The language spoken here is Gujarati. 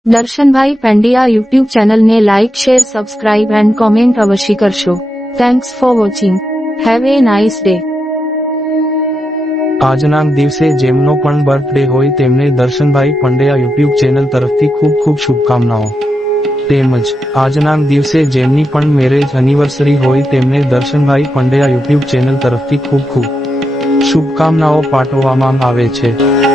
દર્શનભાઈ પંડ્યા યુટ્યુબ ચેનલને like share subscribe and comment અવશ્ય કરશો. Thanks for watching. Have a nice day. આજના દિવસે જેમનો પણ બર્થડે હોય તેમને દર્શનભાઈ પંડ્યા યુટ્યુબ ચેનલ તરફથી ખૂબ ખૂબ શુભકામનાઓ. તેમજ આજના દિવસે જેમની પણ મેરેજ એનિવર્સરી હોય તેમને દર્શનભાઈ પંડ્યા યુટ્યુબ ચેનલ તરફથી ખૂબ ખૂબ શુભકામનાઓ પાઠવવામાં આવે છે.